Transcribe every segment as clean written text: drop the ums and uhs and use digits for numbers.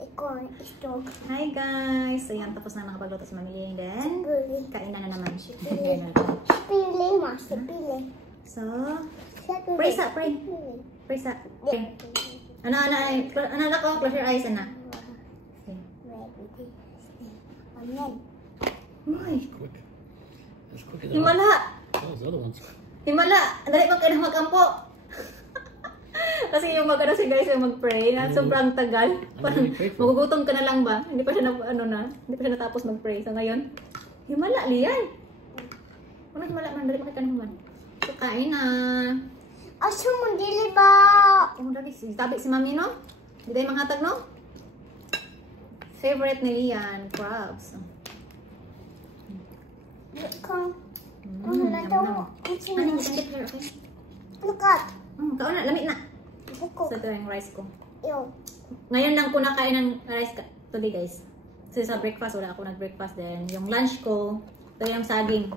Hi guys! So yan, tapos na nakapagluto si Mami Ling. Then, kainan na naman. So, pray sa, pray. Pray sa. Okay. Ano ko? Close your eyes, ana. Uy! Himala! Himala! Dali pa kayo na mag-ampo. Kasi yung mag-ano si guys, yung mag-pray, sobrang tagal. Parang magugutom ka na lang ba? Hindi pa siya hindi pa siya natapos mag-pray. So ngayon, himala, liyan. Ano himala man? Dali pa kayo naman. So kain na. Aso mo, dili ba? Oh, dali. Tabi si Mami, no? Hindi tayo manghatag, no? Favorite ni Lian, crabs. Ano na daw? Ano yung sandip here, okay? Look at. Kaon na, lamig na. So ito yung rice ko. Ngayon lang ko nakain ng rice today guys. So sa breakfast, wala ako nag-breakfast din. Yung lunch ko, ito yung saging.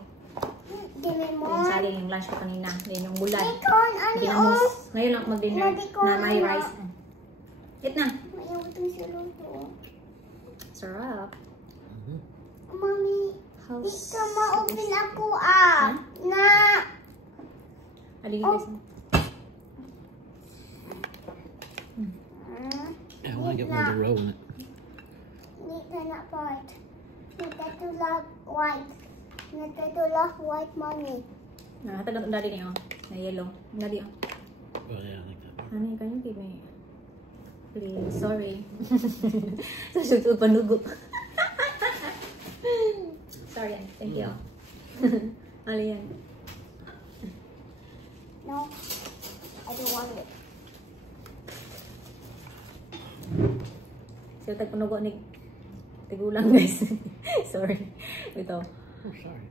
Yung saging, yung lunch ko kanina. Then yung gulay. Ginamos. Ngayon lang mag-dinner na may rice. Eat na. Sarap. Mami, House. ikaw ma-open ako na. Aligin guys. I want to get one of the row in it. Need that part. Need that to love white. Need that to love white, mommy. Hatag na dali niyo. Na yellow. Dali. Oh yeah, I like that. Honey, can you give me? Please, sorry. Sa shoot panugo. Sorry, thank you. Alian. No, I don't want it. So, tagpanugo ni tigulang guys. Sorry. Ito. Oh, sorry.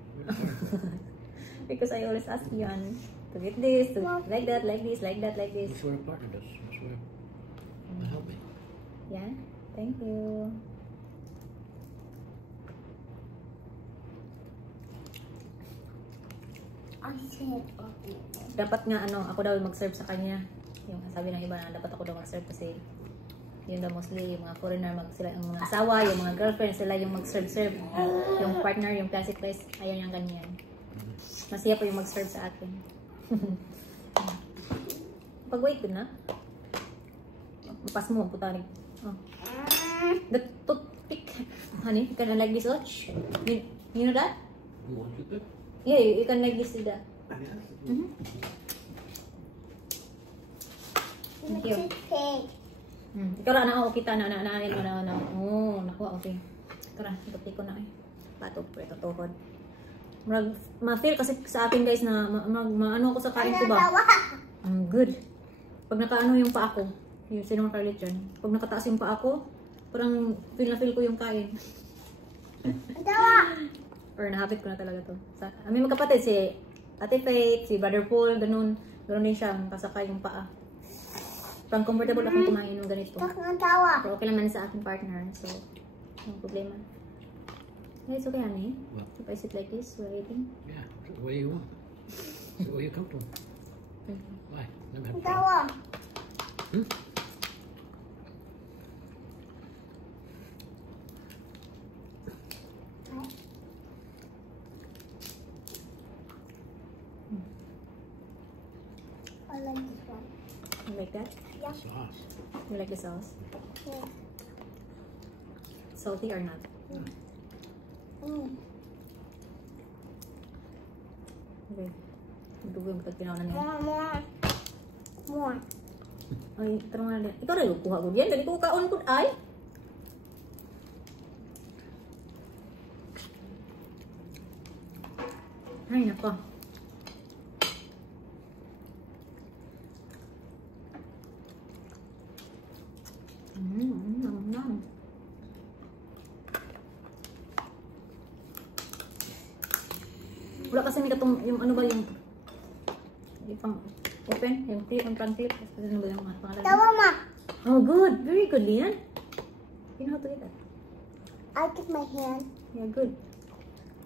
Because I always ask Yan to get this, to like that, like this, like that, like this. That's what a partner does. That's what help me. Yeah, thank you. I said okay. Dapat nga ako daw mag-serve sa kanya. Yung sabi ng iba na dapat ako daw mag-serve kasi yun daw mostly yung mga foreigner, sila yung mga asawa, yung mga girlfriend, sila yung mag-serve. Yung partner, yung classic place, ayaw niyang ganyan. Mas siya po yung mag-serve sa akin. Pag-wait din na. Pas mo, putarig. Oh. The toothpick. Honey, you can like this, oh. You know that? You want it there? Yeah, you can like this with that. Thank you. Ikaw lang na kita na. Oh, nakuha, okay. Ikaw lang, ituti ko na eh. Pato, ito tuhod. Ma-feel kasi sa akin guys na maano ako sa kain ko ba? Good. Pag nakaano yung paa ko, yung sinong kalit yun. Pag nakataas yung paa ko, parang feel na feel ko yung kain. Or nahabit ko na talaga to. May magkapatid si Ate Faith, si Brother Paul, ganun. Ganun din siya, kasakay yung paa. Parang comfortable akong kumain ng ganito. Pero okay naman sa aking partner. So, no problema. Yeah, it's okay, honey. Well, if I sit like this, we're eating. Yeah, the way you want. The way you're comfortable. Why? Never had a problem. Tawa. I like this one. You like that? Yeah. Sauce. You like the sauce? Yeah. Salty or not? Okay. Magdugo yung pagpinawanan niya. More. Ay, tarong nga na. Ikaw rin, kuha ko yan. Dali ko kaon ko. Ay! Ay, nako. Wala kasi may katong, yung ano ba yung pang open, yung clip, yung pang clip. Ano ba yung pangalan? Tawa, ma. Oh, good. Very good, Lian. You know how to get that? I get my hand. Yeah, good.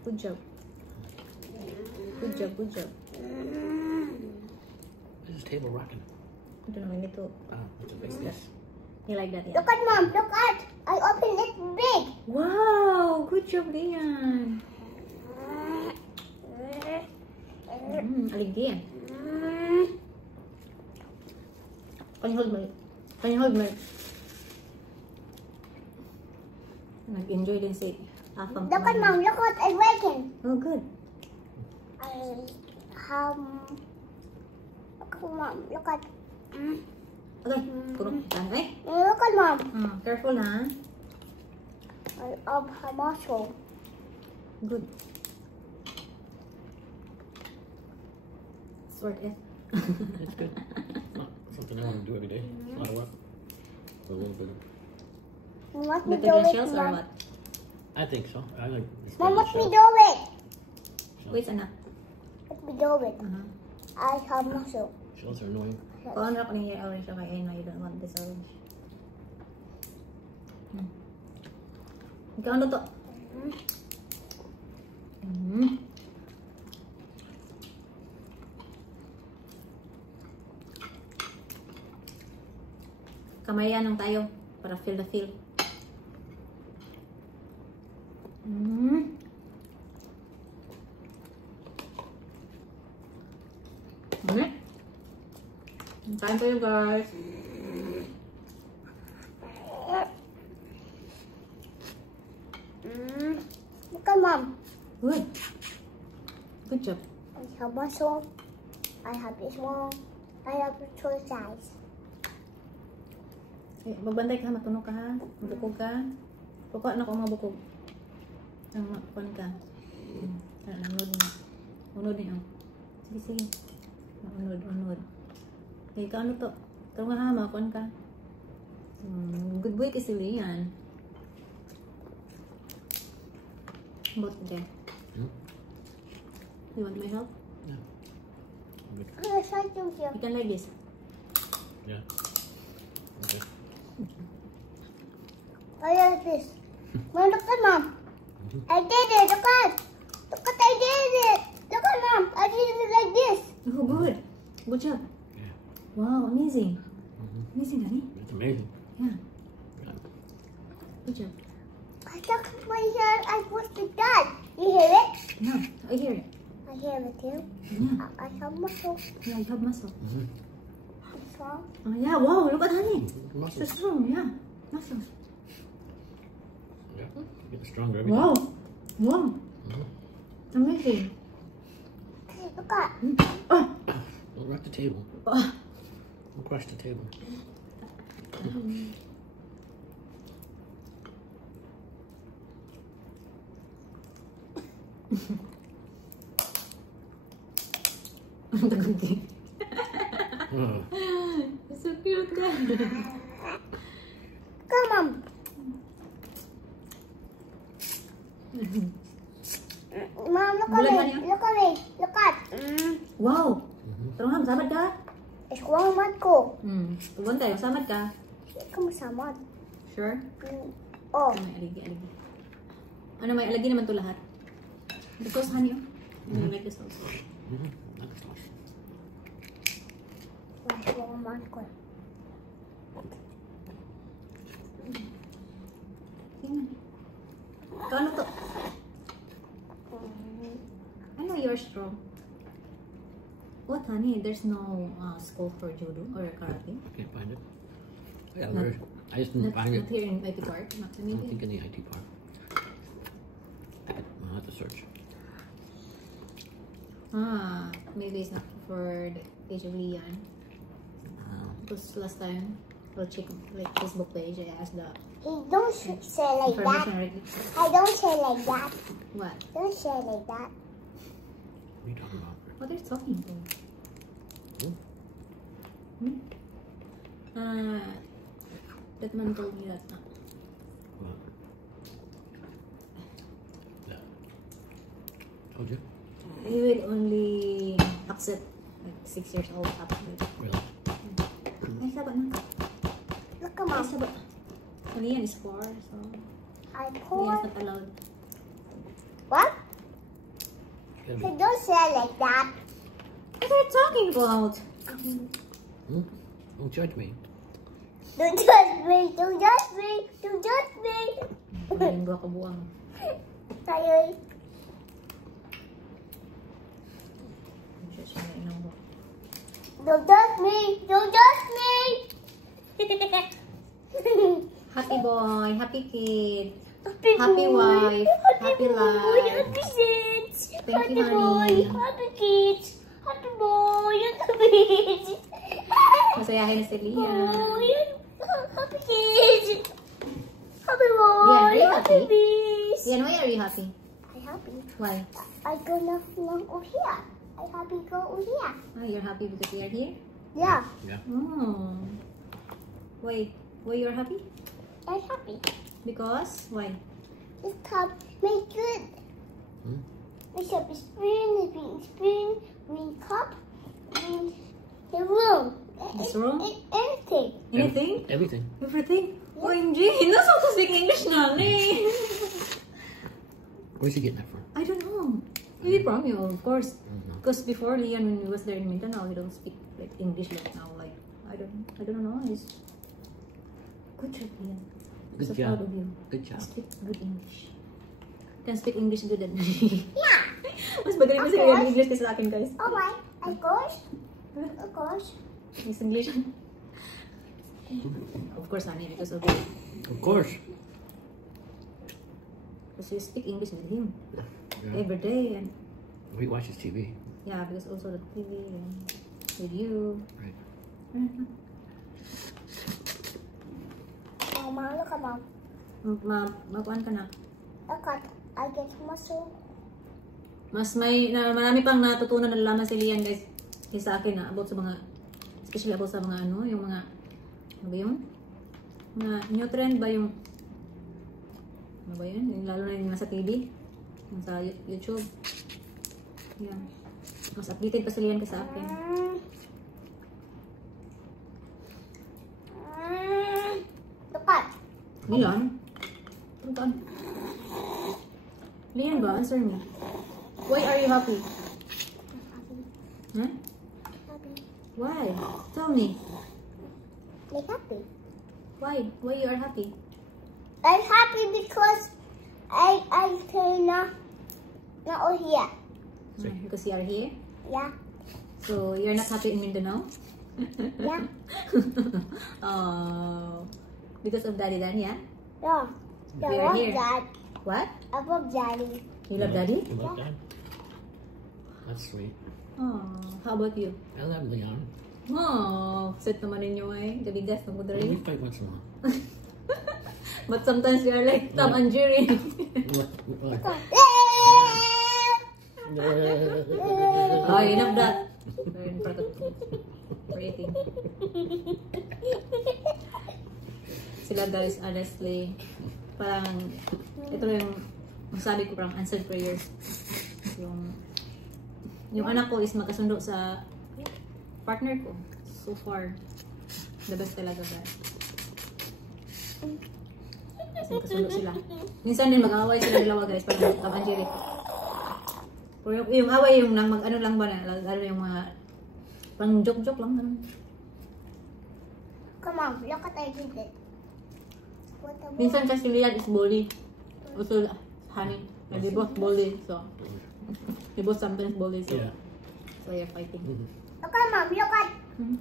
Good job. Good job, good job. This is table rocking. I don't know, we need to... Oh, let's fix this. You like that, yeah? Look at mom. Look at. Good job, Lian. Aligi. Can you hold my? Can you hold my? Nag-enjoy din si Afam. Look at Mom, look what I'm making. Oh, good. Look at Mom, look at. Okay, kurang ka. Eh? Look at Mom. Careful, ha? Of her muscle. Good. Sort it. It's good. It's not something I want to do every day. It's a lot of work. But a little bit. You want me to Better do than it, shells or Mom? what? I think so. I like this. Mom, let me shells. do it. Wait, anak. Let me do it. I have muscle. Shells are annoying. Kung ano ako niya orange okay, I know you don't want this orange. Ikaw ano to? Kamayan lang tayo para feel the feel. Okay. Time to you guys. Look at Mom. Good. Good job. I have muscle. I have this one. I have two sides. Eh, magbantay ka, matunog ka ha. Magdukog ka. Kukuha na ko mga bukog. Ang makukuha ka. Unod na. Unod na. Sige, sige. Unod, unod. Okay, ka ano to? Ito nga ha, makukuha ka. Good boy kasi yan. Both there. You want my help? Yeah. I'm going to try to do You can like this. Yeah. Okay. I like this. Mom, look at Mom. I did it. Look at. Look at, I did it. Look at Mom. I did it like this. Oh, good. Good job. Yeah. Wow, amazing. Amazing, honey. That's amazing. Yeah. Yeah. Good job. I took my hair. I pushed it down. You hear it? No, I hear it. I hear it too. Yeah, I have muscle. yeah, you have muscle. It's wrong. Oh, yeah, wow, look at honey. So Muscles. strong, yeah. Muscles. Yeah. Getting stronger every Wow. day. Wow. Amazing. Look at. Oh. Don't rock the table. Oh. Don't crush the table. The good thing. Oh. It's so cute, guys. Come on. Mom, look Bulan at man me. yun? Look at me. Look at. Wow. Terang samad ka? It's one month ko. Tugon tayo, samad ka? Kamu sama. Sure? Oh. Ano may aligi, aligi. Ano may alagi naman to lahat? Because honey, oh. I like this also. That's awesome. It's one month ko. Tingnan. Kano to? I know you're strong. What, honey? There's no school for judo or karate? I can't find it. Yeah, Not- there is. I just didn't find it. Not here in IT Park? Not I don't think maybe? in the IT part. I'll have to search. Maybe it's not for the age of Leon. Because last time, I'll check like Facebook page. I asked the Hey, don't say like that. information already. I don't say like that. What? Don't say like that. What are you talking about? What are you talking to? That man told me that. What? Yeah. Told you? He will only accept like 6 years old up. Really? Ay, sabat na. Look at Ay, Mom. sabat. Leon is 4, so I Leon is pour. not allowed. What? Gotta Hey, be- don't say like that. What are you talking about? Don't judge me. Don't judge me. Don't judge me. Don't judge me. Linggo ako buwang. Bye. Don't touch me! Don't touch me! Happy boy, happy kid, Happy happy boy. wife, happy boy. life. Happy kids! Thank you, Happy boy! honey. Happy kids! Happy boy! Happy kids! Masayahin na si Lian. Boy! Happy kids! Happy boy! Lian, are you happy? Kids! Lian, why are you happy? I'm happy. Why? I gonna fly over here. I happy go over here. Oh, you're happy because we are here? Yeah, Yeah. Oh. Why? Why you're happy? I'm happy. Because? Why? This cup make good. Hmm? This cup is spoon, green cup, green the room. This room? Anything. Anything? Everything. Everything? OMG, that's how to speak English now, eh? Where's he getting that from? I don't know. Maybe from you, of course. Mhm. Because before Lian, when he was there in Mindanao, he don't speak like English like now. Like I don't know. He's good job, Lian. I'm Good so job. proud of you. Good You job. speak good English. Can speak English good than me. Yeah. Mas magaling mo si Lian English kaysa sa akin, guys. Alright. Of course. Of course. Miss English. Of course, honey, because of you. Of course. Because you speak English with him Yeah. every day, and He watches TV. yeah, because also the TV and with you. Right. Mama, look at mom. Magkuhan ka na. Look at. I get muscle. Mas marami pang natutunan na nalaman si Lian, guys, sa akin na about sa mga, especially about sa mga ano, yung mga, ano ba yun? Mga nutrient ba yung, ano ba yun? Yung lalo na yung nasa TV, yung sa YouTube. Yan. Mas updated pa si Lian ka sa akin. Look at. Lian? Puntaan. Lian ba? Answer me. Why are you happy? Happy. Huh? Happy. Why? Tell me. Like happy. Why? Why you are happy? I'm happy because I can not over here. Because you are here? Yeah. So, you're not happy in Mindanao? Yeah. Oh, because of Daddy Dan, yeah? Yeah. I We are love here. Dad. What? I love Daddy. You love Daddy? You love that? That's sweet. Oh, how about you? I love Leon. Oh, set naman ninyo eh. Gabigas ng We mudari. fight once in a while. But sometimes you are like Tom and Jerry. What? Oh, enough that. We're in front of rating. Sila guys, honestly, parang, ito yung, masabi ko parang answered prayers. Yung anak ko is magkasundo sa partner ko. So far, the best talaga guys. Kasi magkasundo sila. Minsan din mag-away sila dalawa guys, parang Tom and Jerry. Pero yung away yung nang mag-ano lang ba na, ano yung mga, parang joke-joke lang. Ano. Come on, look at I did it. What the Minsan kasi Lian is bully. Also, honey, they both bully. So, they both sometimes bully. So, Yeah. so you're fighting. Mhm. Look at mom, look at Hmm.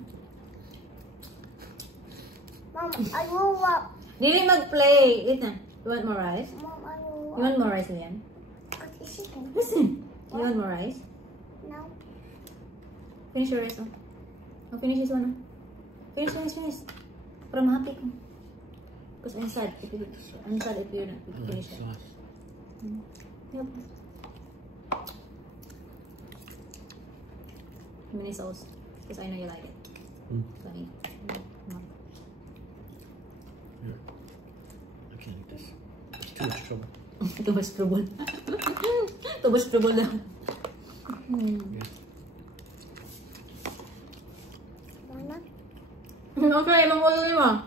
mom, I will up. Dili mag-play. Eat na. You want more rice? Mom, I will You want more rice, Lian? Cut the chicken. Listen. You want more rice? No. Finish your rice, oh. Oh, finish this one, oh. Finish. Para ma-happy ko. Because I'm sad if you're not I like finish the it. sauce. Yep. Mini sauce. Because I know you like it. Mm. So, I eat. Here. I can't eat this. It's too much trouble. Too much trouble. Too much trouble na. Yeah. Mama, Okay, mangulo niyo ah.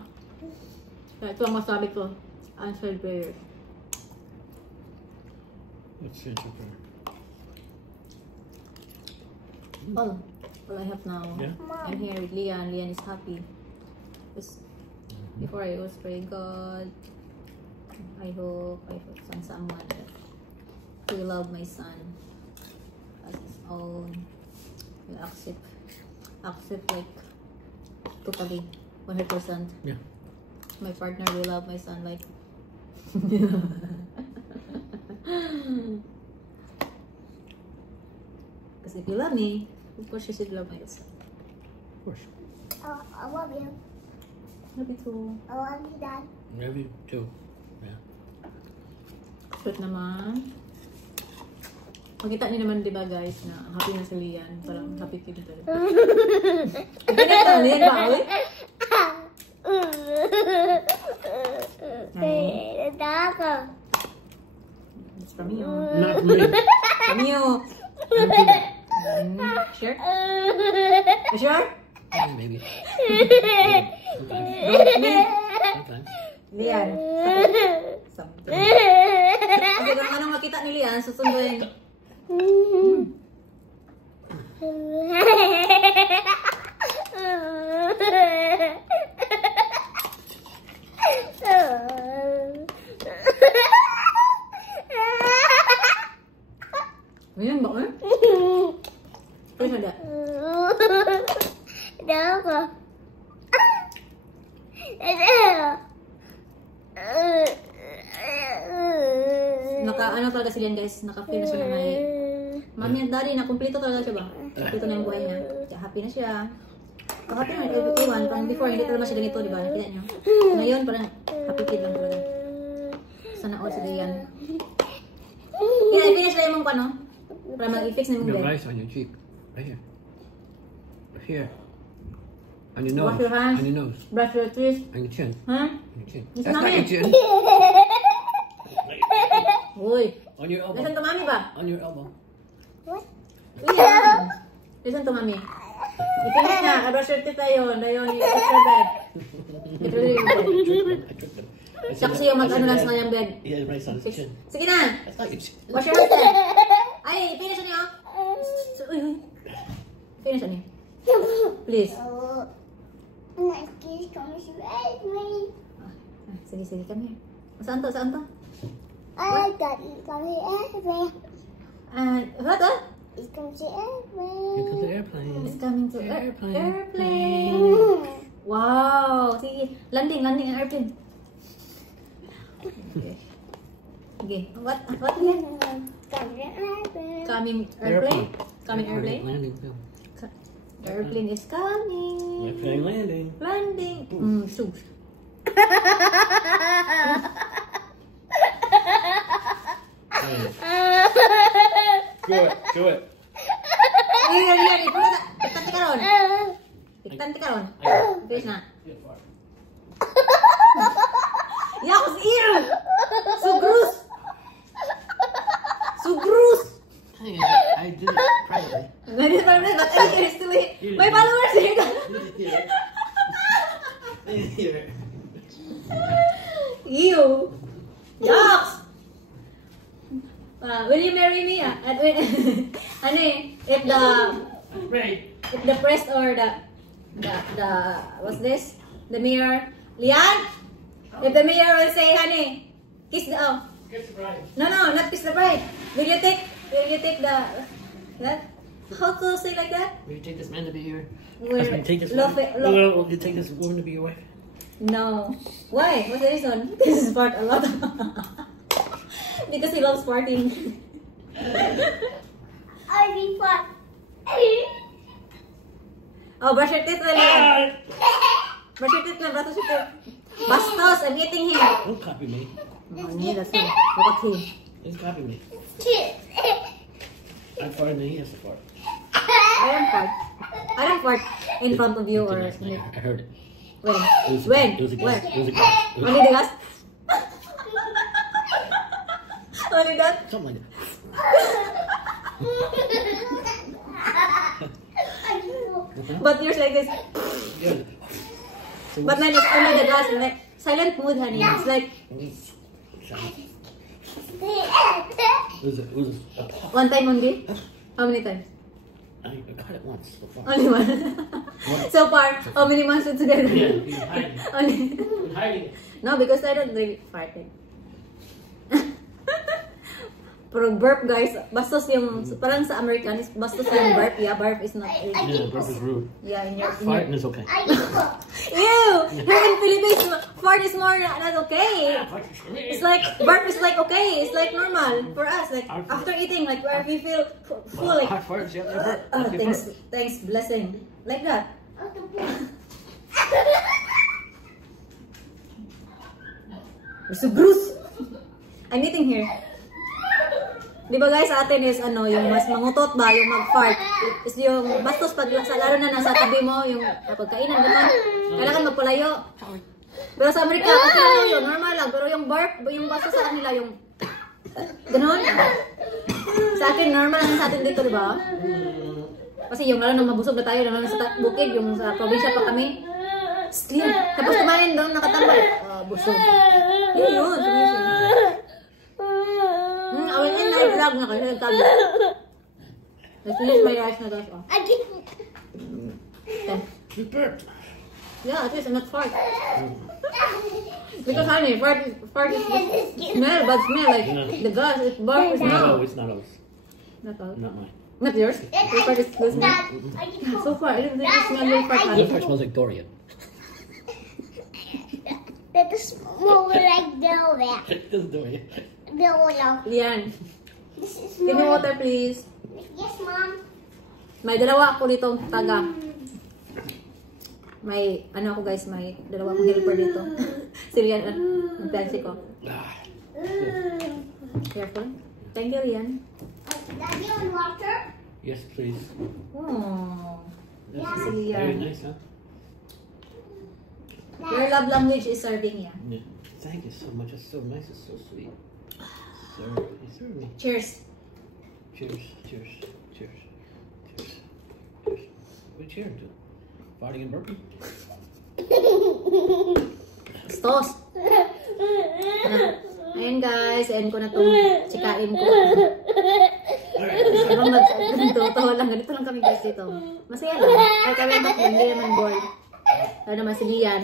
Kaya ito ang masabi ko. Answered prayers. Let's finish up there. All I have now. Yeah. I'm here with Lian. Lian is happy. Because before I always pray, God, I hope someone that He will love my son as his own. Will accept like totally 100%. Yeah. My partner will love my son like. Because if you love me, of course you should love my son. Of course. Oh, I love you. Love you too. I love you, Dad. Love you too. Yeah. Cute naman. Makita niyo naman, diba guys, na happy na si Lian. Parang happy kid na talaga. Ganit na, Lian ba? Uy? It's from you. Not me. From you. Sure? You sure? Maybe. Don't me. Sometimes. Lian. Something. Kasi kung anong makita ni Lian, susunduin. Ayan ba eh? Pwede na da. Ano talaga sila guys, naka-feel na siya na may mami at daddy, na-complete talaga siya ba? Complete na yung buhay niya. Kaya happy na siya. Happy na everyone. Parang before, hindi talaga siya ganito, di ba? Nakita niyo? Ngayon, parang happy kid lang talaga. Sana all sila yan. Kaya i-finish lang yung mong pano. Para mag-i-fix na yung You bed. have ice on your cheek. Right here. Right here. On your nose. Wash your hands. On your nose. Brush your teeth. On your chin. Huh? On your chin. Listen, That's not mommy. your chin. Uy. On your elbow. Listen to mommy ba? On your elbow. Yeah. Listen to mommy. I-finish na. I-brush your teeth tayo. Dayon, i-fix your bed. Ito rin yung bed. Siya kasi yung mag-ano lang sa kanyang bed. Yeah, right on his chin. Sige na. That's not your chin. Wash your hands then. Ay, finish niyo. Uy, uy. Finish niyo. Please. Sige, sige. Come here. Saan to? Saan to? I got it. Come here. What? It's coming to Here comes the airplane. It's coming to Airplane. airplane. Wow. Sige. Landing ang airplane. Okay. Okay. What here? Coming airplane? Coming airplane? Landing. The airplane is coming. Airplane landing. Landing. Shoot. Do it. Yan. Itanti ka ron. Itanti ka ron. Please na. Yuck, ew! So gross! So gross! Hey, I did it privately. But anyway, still my followers here. Ew! Yucks! Will you marry me? Ano if the priest or the what's this? The mayor, Lian? If the mayor will say, honey, kiss the Kiss the bride. No, not kiss the bride. Will you take that? How to say like that? Will you take this man to be your Will husband? Take this love woman. it- love- Will you take this woman to be your wife? No. Why? What's the reason? This is part a lot. Because he loves partying. I'll be fun. Oh, brush your teeth, Lian. Brush your teeth, brush your teeth. Bastos, I'm eating him. Don't copy me. Oh, nee, that's not. Look at him. He's copy me. Cheers. I fart and then he has to fart. I don't fart in front of you or I heard it. when? It was When? It was a gas. Where? It was a gas. It was Only the last? Only that? something like that. But yours like this. Good. So But mine is only the last. Like silent mood, honey. It's like it was a pop. one time only. How many times? I caught it once so far. Only one. So far, how many months together? Yeah, he was hiding. Only. He was hiding it. No, because I don't really fart it. Pero burp guys, bastos yung, parang sa American, bastos yung burp. Yeah, burp is not, Yeah, burp is rude. yeah, in your, Farting is okay. ew! Here in Philippines, fart is more not okay. It's like, burp is like okay, it's like normal for us. Like, after eating, like, where we feel full, like, Hot farts, yeah, they burp. thanks, blessing. Like that. So, Bruce! I'm eating here. Di ba guys, sa atin is ano, yung mas mangutot ba, yung mag-fart. Is yung bastos pag laro na nasa tabi mo, yung pagkainan, gano'n. Kailangan magpalayo. Pero sa Amerika, okay lang yun, normal lang. Pero yung burp, yung bastos sa kanila, yung gano'n. Sa akin, normal lang sa atin dito, di ba? Kasi yung lalo na mabusog na tayo, lalo na sa bukid, yung sa probinsya pa kami. Clear. Tapos kumain doon, nakatambal. Busog. Yun yun, sumising. Awal niya na vlog na kasi nagtabi. Let's finish my rice na guys. Oh. Okay. You burped. Yeah, at least I'm not fart. Because honey, fart is smell, bad smell. Like the gas, it's burp is No, no. it's not ours. Not all. Not mine. Not yours? Your fart is good smell. So far, I didn't think it smell your fart. Your fart smells like durian. That is more like Dora. It does durian. Dora. Lian, This is give me more. water please. Yes, Mom. May dalawa ako dito taga. May, ano ako guys, may dalawa akong helper dito. Si Lian, ang fancy ko. Ah, Careful. Thank you, Lian. Daddy, on water? yes, please. Oh. That's Si very Lian. nice, huh? Your love language is serving ya. Yeah. Thank you so much. It's so nice. It's so sweet. Sir, you serve me. Cheers. Cheers. Cheers. Cheers. Cheers. Cheers. What are you cheering to? Farting and burping? Stos. Ayun guys, end ko na itong chikain ko. Habang nagtutuwa lang, ganito lang kami guys dito. Masaya lang. Ay kami ba't hindi naman bored. Ano naman si Lian.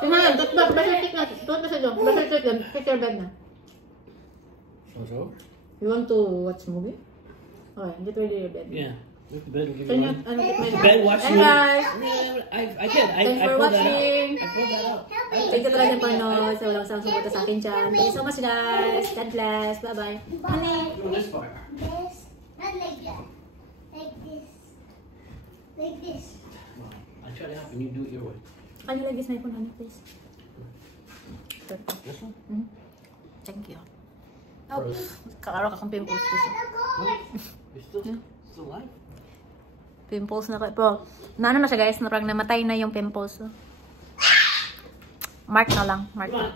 Tingnan, basta check na. Tuwag na sa dyan. Basta check lang. Picture bed na. So? You want to watch movie? Okay, get ready your bed. Yeah. With the bed, we'll give Can you you, one. get Bed watching. Hey guys! I did. Thanks I for pulled that out. watching. I pulled that out. Thank you talaga po no, sa walang sawang suporta sa akin dyan. Thank you so much guys. God bless. Bye-bye. Honey. Do this part. This. Not like that. Like this. Like this. I try to help and you do it your way. Can you like this my phone, honey, please? This one? Thank you. Oh, kakaraw ka kang pimples. You still alive? Pimples na kayo. Bro, naano na siya guys, na parang namatay na yung pimples. Mark na lang. Mark Come na. on.